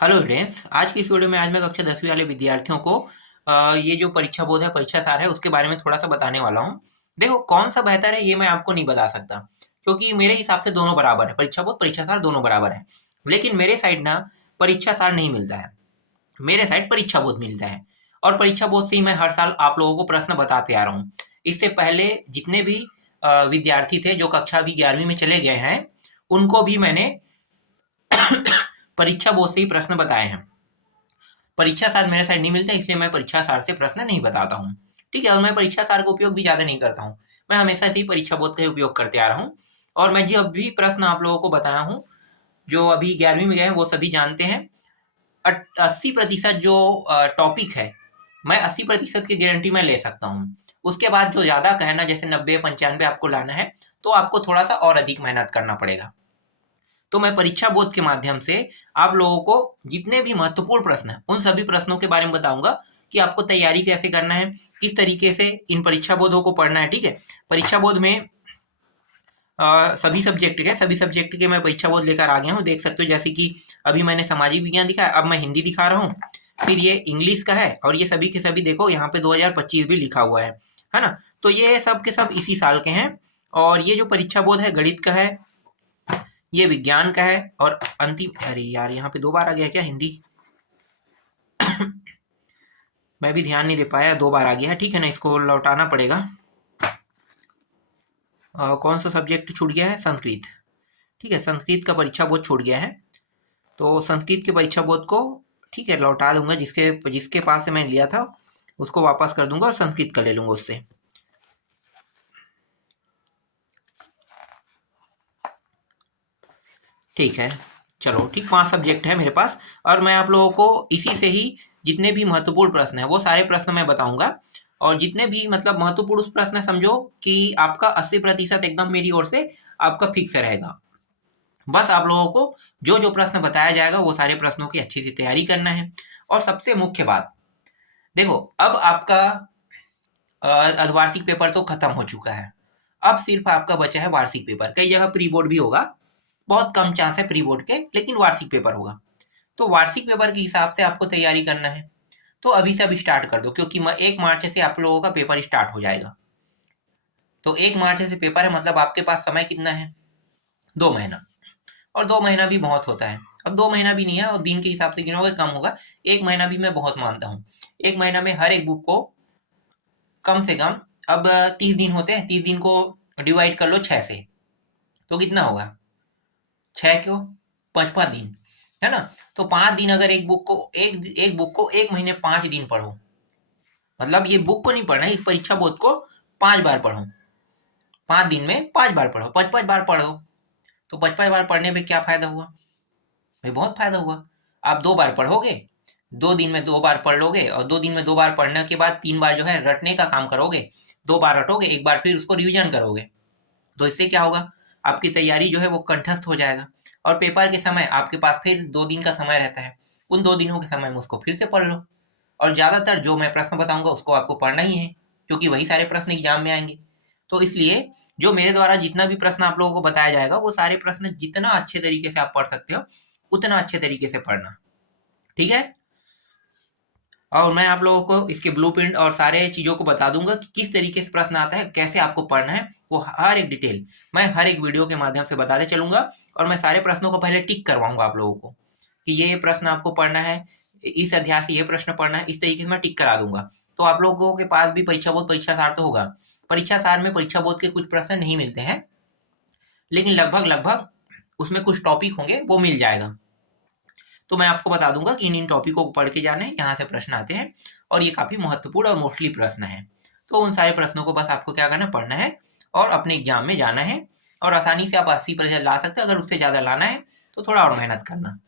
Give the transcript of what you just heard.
Hello friends, आज की इस वीडियो में आज मैं कक्षा 10वीं वाले विद्यार्थियों को ये जो परीक्षा बोर्ड है, परीक्षा सार है, उसके बारे में थोड़ा सा बताने वाला हूँ। देखो, कौन सा बेहतर है ये मैं आपको नहीं बता सकता, क्योंकि मेरे हिसाब से दोनों बराबर है। परीक्षा बोर्ड, परीक्षा सार दोनों बराबर है। लेकिन मेरे साइड ना परीक्षा सार नहीं मिलता है, मेरे साइड परीक्षा बोर्ड मिलता है। और परीक्षा बोर्ड से ही मैं हर साल आप लोगों को प्रश्न बताते आ रहा हूँ। इससे पहले जितने भी विद्यार्थी थे जो कक्षा अभी 11वीं में चले गए हैं, उनको भी मैंने परीक्षा बोर्ड से ही प्रश्न बताए हैं। परीक्षा सार मेरे साइड नहीं मिलता, इसलिए मैं परीक्षा सार से प्रश्न नहीं बताता हूँ। ठीक है, और मैं परीक्षा सार का उपयोग भी ज्यादा नहीं करता हूँ। मैं हमेशा से ही परीक्षा बोध का ही उपयोग करते आ रहा हूँ। और मैं जो भी प्रश्न आप लोगों को बताया हूँ, जो अभी 11वीं में गए हैं वो सभी जानते हैं। 80% जो टॉपिक है, मैं 80% की गारंटी में ले सकता हूँ। उसके बाद जो ज्यादा कहना, जैसे 90-95 आपको लाना है, तो आपको थोड़ा सा और अधिक मेहनत करना पड़ेगा। तो मैं परीक्षा बोध के माध्यम से आप लोगों को जितने भी महत्वपूर्ण प्रश्न हैं, उन सभी प्रश्नों के बारे में बताऊंगा कि आपको तैयारी कैसे करना है, किस तरीके से इन परीक्षा बोधों को पढ़ना है। ठीक है, परीक्षा बोध में सभी सब्जेक्ट के मैं परीक्षा बोध लेकर आ गया हूँ। देख सकते हो, जैसे कि अभी मैंने सामाजिक विज्ञान दिखाया, अब मैं हिंदी दिखा रहा हूँ। फिर ये इंग्लिश का है, और ये सभी के सभी देखो यहाँ पे 2025 भी लिखा हुआ है ना। तो ये सब के सब इसी साल के हैं। और ये जो परीक्षा बोध है, गणित का है, ये विज्ञान का है, और अंतिम, अरे यार यहाँ पे 2 बार आ गया क्या हिंदी? मैं भी ध्यान नहीं दे पाया, 2 बार आ गया है। ठीक है ना, इसको लौटाना पड़ेगा। कौन सा सब्जेक्ट छूट गया है? संस्कृत। ठीक है, संस्कृत का परीक्षा बोध छूट गया है, तो संस्कृत के परीक्षा बोध को ठीक है लौटा दूंगा। जिसके जिसके पास से मैं लिया था उसको वापस कर दूंगा, और संस्कृत का ले लूंगा उससे। ठीक है, चलो ठीक, 5 सब्जेक्ट है मेरे पास। और मैं आप लोगों को इसी से ही जितने भी महत्वपूर्ण प्रश्न है वो सारे प्रश्न मैं बताऊंगा। और जितने भी मतलब महत्वपूर्ण प्रश्न है, समझो कि आपका 80% एकदम मेरी ओर से आपका फिक्स रहेगा। बस आप लोगों को जो जो प्रश्न बताया जाएगा वो सारे प्रश्नों की अच्छी सी तैयारी करना है। और सबसे मुख्य बात, देखो, अब आपका अर्धवार्षिक पेपर तो खत्म हो चुका है। अब सिर्फ आपका बचा है वार्षिक पेपर। कई जगह प्री बोर्ड भी होगा, बहुत कम चांस है प्री बोर्ड के, लेकिन वार्षिक पेपर होगा। तो वार्षिक पेपर के हिसाब से आपको तैयारी करना है। तो अभी से अब स्टार्ट कर दो, क्योंकि 1 मार्च से आप लोगों का पेपर स्टार्ट हो जाएगा। तो 1 मार्च से पेपर है, मतलब आपके पास समय कितना है? 2 महीना। और 2 महीना भी बहुत होता है। अब 2 महीना भी नहीं है, और दिन के हिसाब से गिनोगे कम होगा। 1 महीना भी मैं बहुत मानता हूँ। 1 महीना में हर एक बुक को कम से कम, अब 30 दिन होते हैं, 30 दिन को डिवाइड कर लो 6 से, तो कितना होगा? 6 क्यों, 5 5 दिन, है ना। तो 5 दिन, अगर एक बुक को 1 महीने 5 दिन पढ़ो, मतलब ये बुक को नहीं पढ़ना है, इस परीक्षा बोध को 5 बार पढ़ो। 5 दिन में 5 बार पढ़ो, 5 5 बार पढ़ो। तो 5 5 बार पढ़ने में क्या फायदा हुआ भाई? बहुत फायदा हुआ। आप 2 बार पढ़ोगे, 2 दिन में 2 बार पढ़ लोगे, और 2 दिन में 2 बार पढ़ने के बाद 3 बार जो है रटने का काम करोगे। 2 बार रटोगे, 1 बार फिर उसको रिवीजन करोगे। तो इससे क्या होगा? आपकी तैयारी जो है वो कंठस्थ हो जाएगा। और पेपर के समय आपके पास फिर 2 दिन का समय रहता है। उन 2 दिनों के समय में उसको फिर से पढ़ लो। और ज्यादातर जो मैं प्रश्न बताऊंगा उसको आपको पढ़ना ही है, क्योंकि वही सारे प्रश्न एग्जाम में आएंगे। तो इसलिए जो मेरे द्वारा जितना भी प्रश्न आप लोगों को बताया जाएगा, वो सारे प्रश्न जितना अच्छे तरीके से आप पढ़ सकते हो उतना अच्छे तरीके से पढ़ना। ठीक है, और मैं आप लोगों को इसके ब्लूप्रिंट और सारे चीजों को बता दूंगा कि किस तरीके से प्रश्न आता है, कैसे आपको पढ़ना है, वो हर एक डिटेल मैं हर एक वीडियो के माध्यम से बताते चलूंगा। और मैं सारे प्रश्नों को पहले टिक करवाऊंगा आप लोगों को कि ये प्रश्न आपको पढ़ना है, इस अध्याय से ये प्रश्न पढ़ना है, इस तरीके से मैं टिक करा दूंगा। तो आप लोगों के पास भी परीक्षा बोध परीक्षा सार तो होगा। परीक्षा सार में परीक्षा बोध के कुछ प्रश्न नहीं मिलते हैं, लेकिन लगभग लगभग उसमें कुछ टॉपिक होंगे, वो मिल जाएगा। तो मैं आपको बता दूंगा कि इन इन टॉपिकों को पढ़ के जाना है, यहाँ से प्रश्न आते हैं, और ये काफी महत्वपूर्ण और मोस्टली प्रश्न है। तो उन सारे प्रश्नों को बस आपको क्या करना, पढ़ना है, और अपने एग्जाम में जाना है। और आसानी से आप 80% ला सकते हैं। अगर उससे ज्यादा लाना है तो थोड़ा और मेहनत करना।